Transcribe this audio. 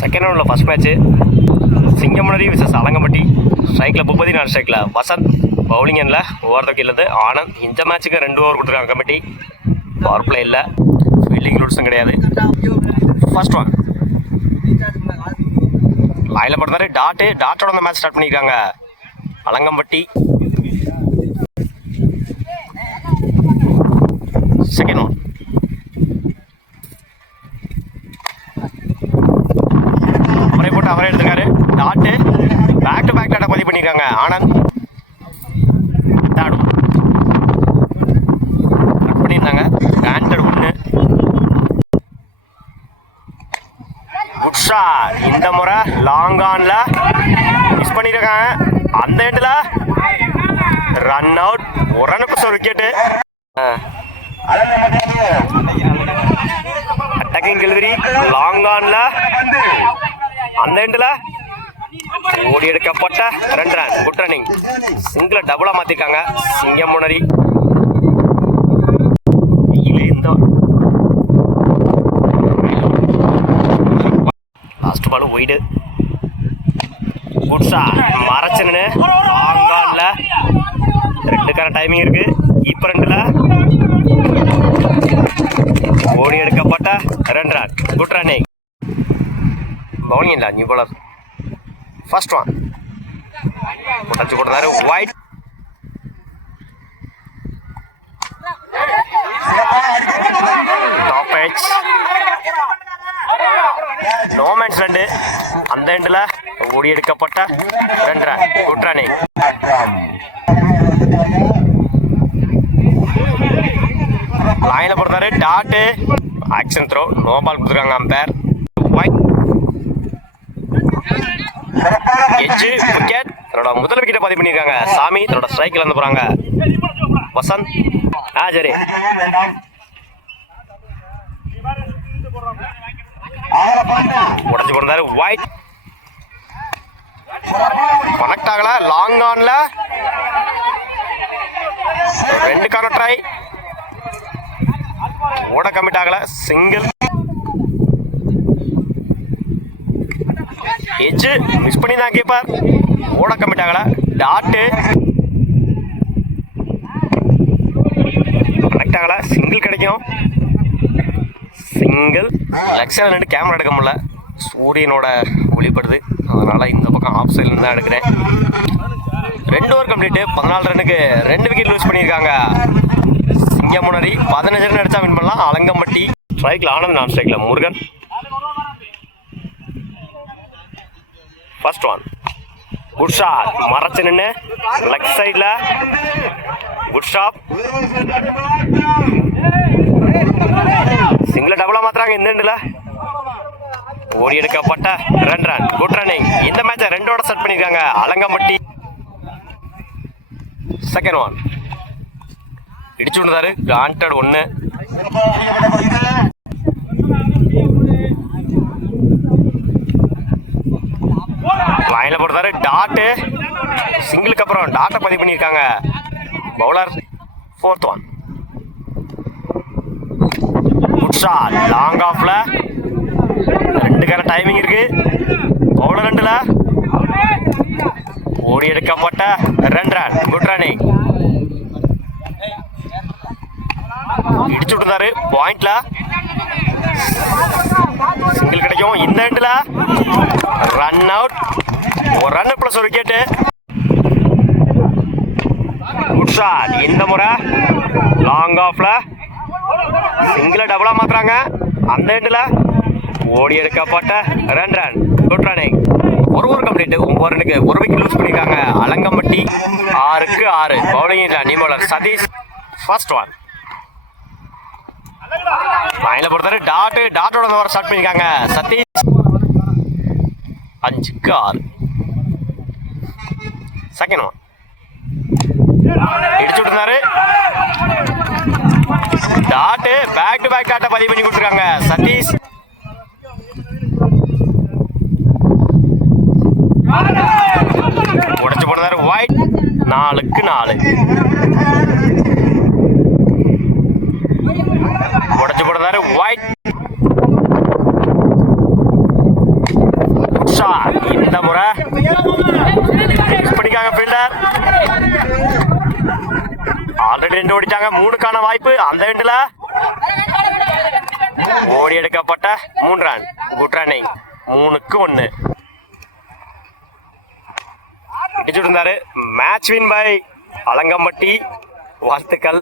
Second ரவுண்டில் first match சிங்கமுனரி versus அலங்கம்பட்டி. ஸ்ட்ரைக்கில் பூபதி, நான் ஸ்ட்ரைக்கில் வசந்த். பவுலிங் எண்ணில் ஓவர்தக்கு இல்லது ஆனந்த். இந்த மேட்ச்சுக்கு 2 ஓவர் கொடுத்துருக்காங்க கமிட்டி. பவர் பிளே இல்லை, ஃபீல்டிங் ரூல்ஸும் கிடையாது. ஃபர்ஸ்ட் ஒன் லைனில் போட்டாரு. டாட்டோட அந்த மேட்ச் ஸ்டார்ட் பண்ணியிருக்காங்க அலங்கம்பட்டி. செகண்ட் ஒன் அவரே எடுத்துருக்காரு. டாட்டு பேக் டு பேக் டாட்டா பதிவு பண்ணியிருக்காங்க ஆனந்த். தேர்ட் கட் பண்ணியிருந்தாங்க. பேண்டட் 1. Good shot. இந்த முறை லாங் ஆன்ல மிஸ் பண்ணியிருக்காங்க. அந்த எண்டில் ரன் அவுட். ஒரு ரனுக்கு ஒரு விக்கெட்டு. அட்டாக்கிங் டெலிவரி லாங் ஆன்ல அந்த எண்டில் ஓடி எடுக்கப்பட்ட 2 ரன். Good running. சிங்கிள டபுளா மாத்திருக்காங்க சிங்கமுனரி. Last ball wide. Good shot. மறைச்சுன்னு லாங் ஆன்ல 2 டைமிங் இருக்கு. இப்ப 2ல ஓடி எடுக்கப்பட்ட 2 ரன். Good running. பவுலிங் இல்லை, new bowler. First one touch கொடுத்தாரு. Wide. Top edge. No man's land. அந்த எண்டில் ஓடி எடுக்கப்பட்ட 2 ரன். Good running. லைனில் போடுறாரு. Dot action throw. No ball கொடுத்துருக்காங்க அம்பேர். White edge wicket. தன்னோட முதல் விக்கெட்டை பதிவு பண்ணியிருக்காங்க சாமி. தன்னோட ஸ்ட்ரைக்கில் வந்து போகிறாங்க வசந்த். சரி உடஞ்சி போடுறாரு. ஒயிட் கனெக்ட் ஆகல. லாங் ஆன்ல 2 ட்ரை. ஓட கமிட் ஆகல. சிங்கிள். எட்ஜ் மிஸ் பண்ணி தான் கீப்பர். ஓட கமிட் ஆகல. டாட்டு கனெக்ட் ஆகல. சிங்கிள் கிடைக்கும். சிங்கிள். லெக்ஸில் நின்று கேமரா எடுக்க முடியல, சூரியனோட ஒளிப்படுது. அதனால இந்த பக்கம் ஆஃப் சைட்ல தான் எடுக்கிறேன். 2 ஓவர் கம்ப்ளீட்டு. 14 ரன்னுக்கு 2 விக்கெட் லூஸ் பண்ணியிருக்காங்க சிங்கமுனரி. 15 ரன் அடிச்சா வின் பண்ணலாம் அலங்கம்பட்டி. ஸ்ட்ரைக்கில் ஆனந்த், நான் ஸ்ட்ரைக்கில் Murugan. First one good shot. மறைச்சு நின்று லெக் சைடில் குட் ஷாட். சிங்கிள் டபுளா மாத்துறாங்க இந்த எண்டில். ஓடி எடுக்கப்பட்ட 2 ரன். Good running. இந்த மேட்சை 2ஓட செட் பண்ணியிருக்காங்க அலங்கம்பட்டி. செகண்ட் ஒன் இடிச்சு விடுறாரு. காண்டட் 1. லைனில் போடுறாரு. டாட்டு சிங்கிளுக்கு அப்புறம் டாட்டை பதிவு பண்ணியிருக்காங்க bowler. Fourth one good shot. Long ஆஃப்ல 2 டைமிங் இருக்கு. பவுலர் 2ல ஓடி எடுக்கப்பட்ட 2 ரன். Good running. இடிச்சு விட்டுருந்தாரு. பாயிண்ட்ல சிங்கிள் கிடைக்கும். இந்த எண்டில் ரன் அவுட். ஒரு ரன் பிளஸ் ஒரு விக்கெட்டு. Good shot. இந்த முறை லாங் ஆஃப்ல சிங்கிள டபுளா மாத்துறாங்க. அந்த எண்டில் ஓடி எடுக்கப்பட்ட 2 ரன். Good running. ஒரு ஓவர் கம்ப்ளீட். 9 ரன்னுக்கு 1 விக்கெட் லூஸ் பண்ணியிருக்காங்க அலங்கம்பட்டி. 6க்கு 6. பவுலிங் இல்லை, new bowler Satish. First one லைனில் பொறுத்தாரு. டாட்டோட ஓவர் ஸ்டார்ட் பண்ணியிருக்காங்க சதீஷ். 5க்கு 6. செகண்ட் ஒன் இடிச்சு விட்டுருந்தாரு. டாட்டு பேக் டு பேக் டாட்டா பதிவு பண்ணி கொடுத்துருக்காங்க சதீஷ். உடச்சு போடுறாரு. ஒயிட். 4க்கு 4. உடச்சு போடுறாரு. ஒயிட். ஷாட் இந்த முறை படிக்காங்க ஃபீல்டர். ஆல்ரெடி 2 ஓடிட்டாங்க. 3க்கான வாய்ப்பு அந்த எண்டுல ஓடி எடுக்கப்பட்ட 3 ரன். Good running. 3க்கு 1 இருந்தாரு. Match win by Alangampatti. வாழ்த்துக்கள்.